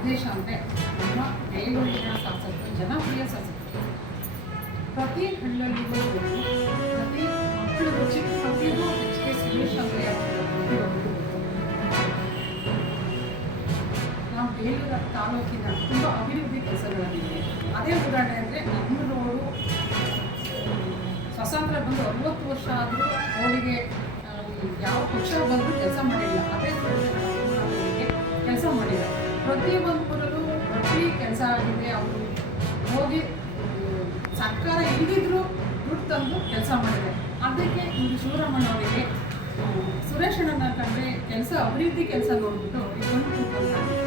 ಉದ್ದೇಶ ಅಂದರೆ ನಮ್ಮ ಬೆಂಗಳೂರಿನ ಶಾಸಕರು ಜನಪ್ರಿಯ ಶಾಸಕರು ಪ್ರತಿ ಹಳ್ಳಿಗೂ ಪ್ರತಿ ಮಕ್ಕಳಿಗೂ ಚಿಕ್ಕ ಮಕ್ಕಳಿಗೂ ಎಚ್ ಕೆ ಸುರೇಶ್ ಅಂದರೆ ನಾವು ಬೇಲೂರು ತಾಲೂಕಿನ ತುಂಬ ಅಭಿವೃದ್ಧಿ ಕೆಲಸಗಳಾಗಿದೆ. ಅದೇ ಉದಾಹರಣೆ ಅಂದರೆ ನಮ್ಮ ರೋಡು ಸ್ವಾತಂತ್ರ್ಯ ಬಂದು 60 ವರ್ಷ ಆದರೂ ರೋಡಿಗೆ ಯಾವ ಪಕ್ಷ ಬಂದರೂ ಕೆಲಸ ಮಾಡಿಲ್ಲ. ಅದೇ ಕೆಲಸ ಮಾಡಿಲ್ಲ. ಪ್ರತಿಯೊಂದು ಪ್ರತಿ ಕೆಲಸ ಆಗಿದೆ. ಅವರು ಹೋಗಿ ಸರ್ಕಾರ ಇಲ್ಲಿದ್ದರೂ ದುಡ್ಡು ತಂದು ಕೆಲಸ ಮಾಡಿದೆ. ಅದಕ್ಕೆ ಇವರು ಶಿವರಾಮಣ್ಣವರಿಗೆ ಸುರೇಶಣ್ಣನ ಕಂಡ್ರೆ ಕೆಲಸ ಅಭಿವೃದ್ಧಿ ಕೆಲಸ ನೋಡ್ಬಿಟ್ಟು ಅವ್ರಿಗೆ ಕೊಂಡು